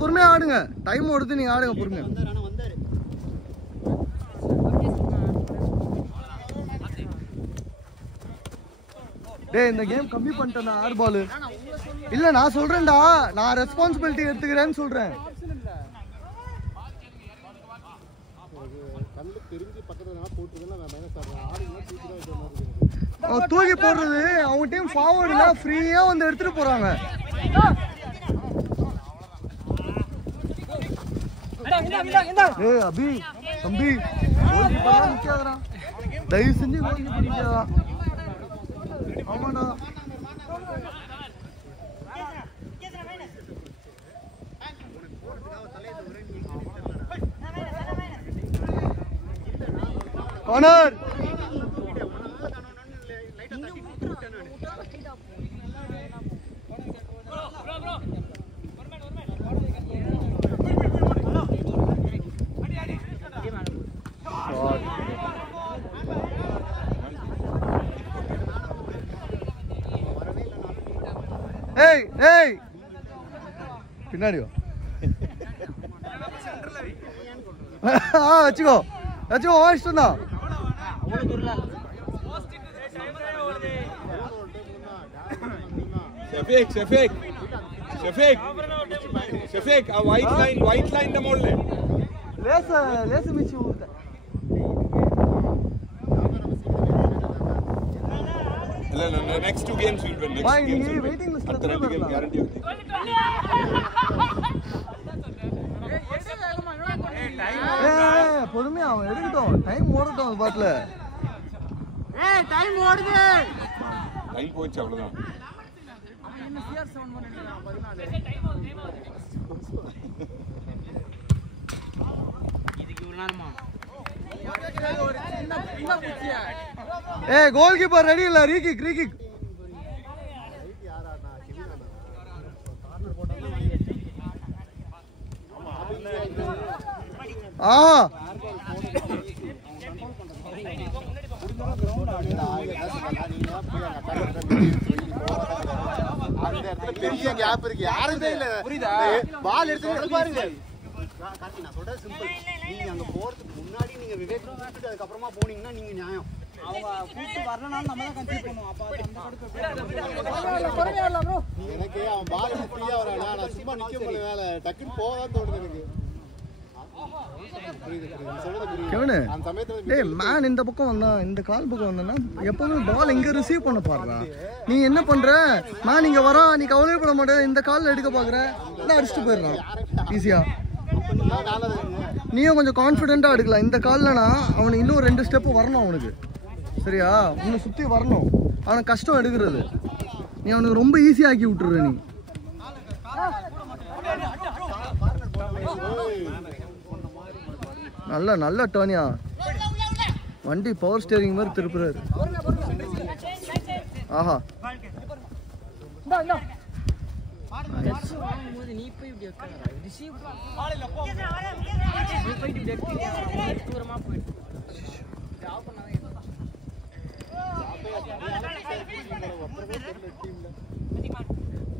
பொறுமையா ஆடுங்க. டைம் ஓடுது, நீங்க ஆடுங்க பொறுமையா. டேய் இந்த கேம் கம்மி பண்ணிட்டேன்டா. 6 பால் இல்ல நான் சொல்றேன்டா, நான் ரெஸ்பான்சிபிலிட்டி எடுத்துக்கிறேன்னு சொல்றேன். தூக்கி போடுறது அவங்க டீம் ஃபார்வர்டுல ஃப்ரீயா வந்து எடுத்துட்டு போறாங்க. ஏய் அபி தம்பி கோல் கீப்பர் நிக்காதடா, தயவு செஞ்சு கோல் கீப்பர் நிக்காதடா. ஆமாடா கார்னர். ஏய் ஏய் பின்னாடி வா. வச்சுக்கோ வச்சுக்கோ, இஷ்டம் தான். Shafiq, a white line the mold. Less michi urta. No, next 2 games we'll win. Why you waiting list la game guarantee hote. பொறுமையா அவன் எடுக்கட்டும், டைம் ஓடட்டும் பாட்டுல. ஏய் டைம் ஓடுது. டைம் போச்சு அவ்வளவுதான். ஏய் கோல் கீப்பர் ரெடி இல்ல, ரீகிக் ரீகிக். பெரிய கேப் இருக்கு, யாருமே இல்ல. புரியுதா? பால் எடுத்து பாருங்க. கார்த்தி நான் சொல்றது சிம்பிள். நீங்க அங்க போறதுக்கு முன்னாடி நீங்க விவேக் கூப்பிட்டு அதுக்கு அப்புறமா போனீங்கன்னா நீங்க நியாயம். அவங்க கூப்பிட்டு வரலனாலும் நம்ம தான் கன்சிடர் பண்ணுவோம். அப்ப அந்த கடுக்கு எனக்கு அவன் பால் எடுத்து ஃப்ரீயா வரானா, நான் சும்மா நிக்க முடியல, வேலை டக்குன்னு போகாதான் தோணுது எனக்கு. மேன் இந்த பக்கம் வந்தா, இந்த கால் பக்கம் வந்தா எப்பவுமே பால் இங்க ரிசீவ் பண்ண பாருடா. நீ என்ன பண்ற, மேன் இங்க வரா, நீ கவலைப்பட மாட்டே, இந்த கால்ல எடுக்க பாக்குற, அடிச்சுட்டு போயிடுறான் ஈஸியா. நீயும் கொஞ்சம் கான்ஃபிடென்ட்டா எடுக்கலாம். இந்த கால்லனா அவனுக்கு இன்னும் 2 ஸ்டெப் வரணும் அவனுக்கு, சரியா? இன்னும் சுத்தி வரணும். அவனுக்கு கஷ்டம் எடுக்கிறது, நீ அவனுக்கு ரொம்ப ஈஸியா ஆக்கி விட்டுற. நீ நல்ல நல்ல டர்னியா, வண்டி பவர் ஸ்டேரிங் மாதிரி திருப்புறாரு. ஆஹா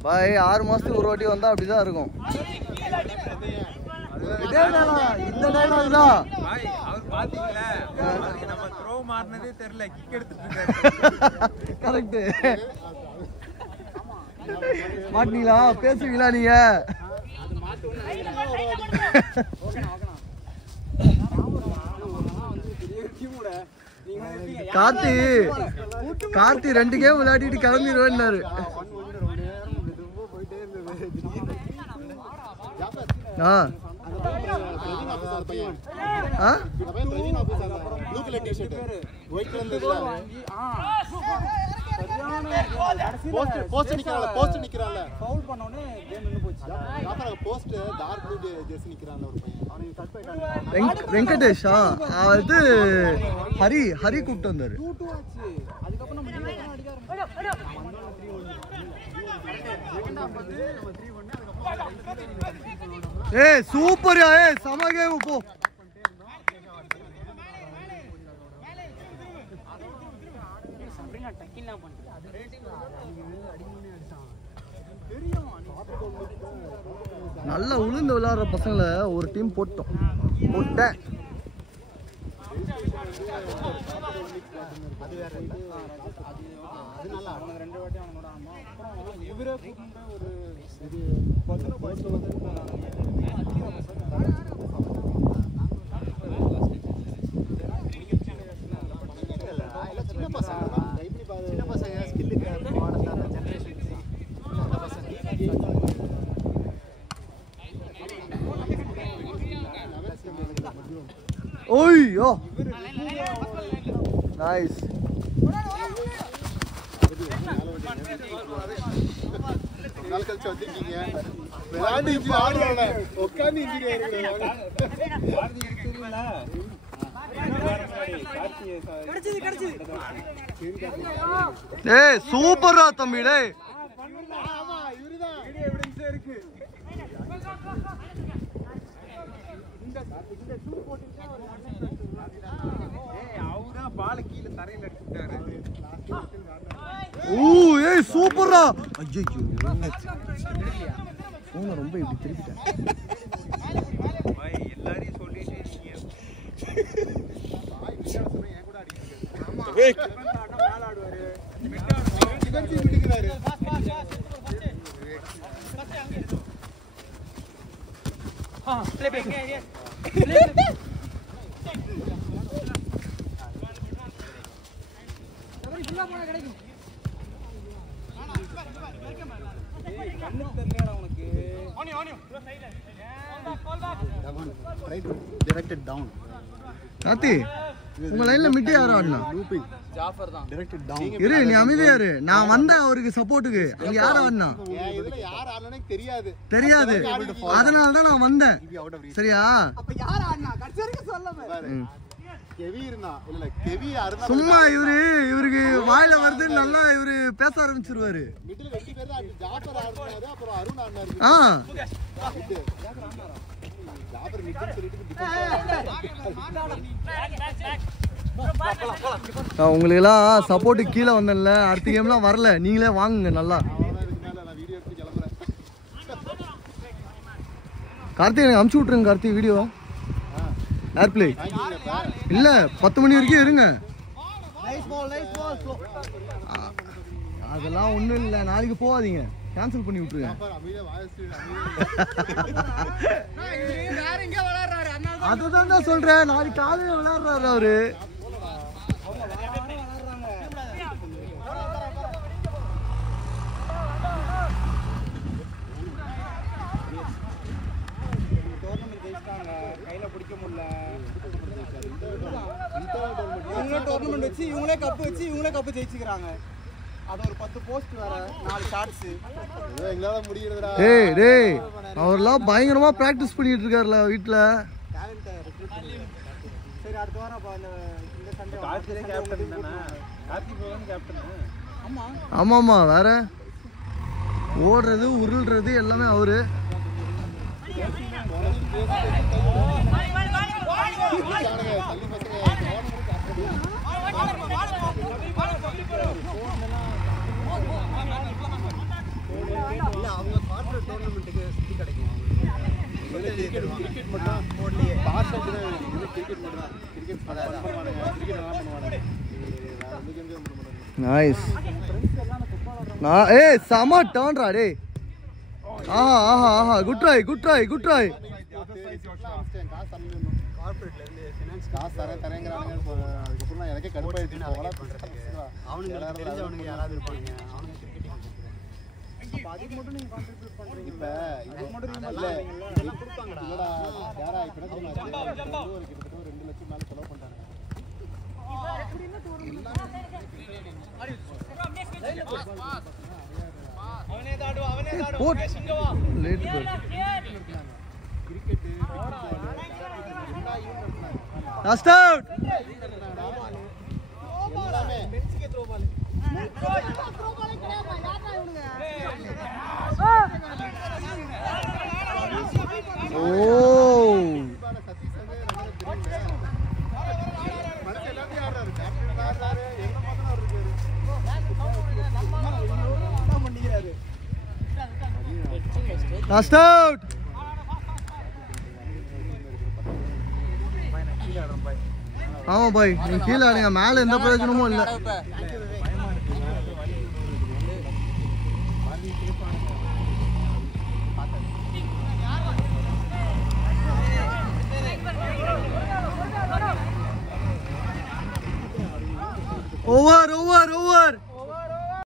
பாய் 6 மாசத்துக்கு ஒரு வாட்டி வந்தா அப்படிதான் இருக்கும். இந்த டைலாக் தான் கரெக்ட். மாட்டீங்களா, பேசுவீங்களா நீங்க? கார்த்தி 2 கேம் விளையாடிட்டு கிளம்பிடுவேன்னாரு. வெங்கடேஷா, அது ஹரி கூப்பிட்டு வந்தாரு. ஏய் சூப்பர்யா, ஏய் சம கேம் போ. நல்லா உளுந்து விளையாடுற பசங்களை ஒரு டீம் போட்டேன். அது வேற அது நல்லா அவங்க 2 வாட்டி அவனோட ஆமா. அப்புறம் இவரே கூப்பிட்டு ஒரு 10 பர்சன்ட் சின்ன பசங்க ஸ்கில்லுக்கு மாடல் ஜெனரேஷன் அந்த பசங்க ஓய்யோ நைஸ். நாள் கழிச்சு வந்திருக்கீங்க விளையாண்டு இஞ்சி ஆடுவாங்க உட்காந்து இன்ஜினியர் டேய் சூப்பரா தம்பி டேய். ஆமா இவருதான் வீடியோ எவிடன்ஸ் இருக்கு. இந்த ஷூ போட்டுட்டா ஒரு அவரா பால் கீழ தரையில அடிச்சிட்டாரு. ஏய் சூப்பரா. ஐயோ போன ரொம்ப இப்படி திருப்பிட்டேன். பாய் எல்லாரையும் சொல்லிட்டே இருக்கீங்க. ஏன் கூட அடிக்கிறாரு. ஆமா மேல ஆடுவாரு. டிஃபென்ஸ் பிடிக்கிறாரு. प्ले बैक ஃபுல்லா போனா கிடைக்கும். கண்ணு தெரியலடா உனக்கு. Directed down. கார்த்தி உங்க லைன்ல மிட்டே யாரா ஆடுனா? லூப்பிங் ஜாஃபர் தான் டைரக்டட் டவுன். இரு நீ அமைதியா இரு. நான் வந்தேன் அவருக்கு சப்போர்ட்டுக்கு. அங்க யாரா ஆடுனா? இதுல யார் ஆடுனே தெரியாது. அதனால தான் நான் வந்தேன். சரியா? அப்ப யார் ஆடுனா கடைசி வரைக்கும் சொல்லவே. கெவி இருந்தா இல்ல கெவி அருணா சும்மா இவருக்கு வாயில வருது நல்லா இவரு பேச ஆரம்பிச்சிருவாரு. மிடில் 2 பேர் தான் ஜாஃபர் ஆடுனாரு அப்புறம் அருண் ஆடுனாரு. ஜாஃபர் மிடில் சொல்லிட்டு உங்களுக்கு எல்லாம் சப்போர்ட் கீழே வந்தேன்ல. அடுத்த கேம்லாம் வரல. நீங்களே வாங்குங்க நல்லா. கார்த்திக் எனக்கு அமுச்சு விட்டுருங்க. கார்த்திக் வீடியோ ஏர்பிளே இல்ல 10 மணி வரைக்கும் இருங்க. அதெல்லாம் ஒண்ணும் இல்ல. நாளைக்கு போகாதீங்க. கேன்சல் பண்ணி விட்டுருங்க. அதுதான் சொல்றேன். நாளைக்கு காலையில விளையாடுறாரு அவரு. டோர்னமெண்ட் வச்சு இவங்களே கப்பு வச்சு இவங்களே கப்பு ஜெயிச்சுக்கிறாங்க. அது ஒரு 10 போஸ்ட் வேற 4 ஷாட்ஸ். ஏதோ எங்களால முடியறதுடா. டேய் அவர்லாம் பயங்கரமா பிராக்டிஸ் பண்ணிட்டு இருக்காருல வீட்ல. சரி அடுத்த வாரம் அப்ப இந்த சண்டே கார்த்திகே கேப்டன் தானே. கார்த்திக் தான் கேப்டன். ஆமா ஆமாமா வேற ஓடுறது உருள்றது எல்லாமே அவரு. இல்ல அவங்க கார்ப்பரேட் டோர்னமெண்ட்டுக்கு சுத்தி கிடைக்கும். கிரிக்கெட் மட்டும் போடலையே. பாஸ் ஆகுது கிரிக்கெட் மட்டும் தான். கிரிக்கெட் பண்ணுவாங்க. கிரிக்கெட் எல்லாம் பண்ணுவாங்க. நைஸ். சம டர்ன்ரா டேய். ஆஹா குட் ட்ரை. கார்ப்பரேட்ல இருந்து ஃபைனான்ஸ் காசு தரேங்கறாங்க. அதுக்கப்புறம் எனக்கே கடுப்பாயிடுச்சு. அவனுக்கு தெரிஞ்சவனுங்க யாராவது இருப்பாங்க. அவனுங்க கிரிக்கெட் அப்ப அதுக்கு மட்டும் நீங்க கான்ட்ரிபியூட் பண்றீங்க. இப்ப இது மட்டும் இல்ல கொடுப்பாங்கடா. இல்லடா யாரா இப்ப என்ன சொன்னா ஒரு கிட்டத்தட்ட 2 லட்சம் மேல செலவு பண்றாங்க. அப்படி என்ன டோர்னமெண்ட் அவனே தாடு பேசுங்க வா. லேட் போ. Cricket last out. எல்லாமே பெஞ்சுக்கு த்ரோ பால். த்ரோ பால் கிடையாதுடா. யாரா இவனுங்க? சதீஷ் வந்து நமக்கு தெரியல. மனசு எல்லாத்தையும் ஆடுறாரு. கேப்டன் ஆடுறாரு. எங்க பக்கம் இருக்காரு. Last out. ஆமா பாய், நீங்க கீழே ஆடுங்க, மேல எந்த பிரயோஜனமும் இல்லை. ஓவர்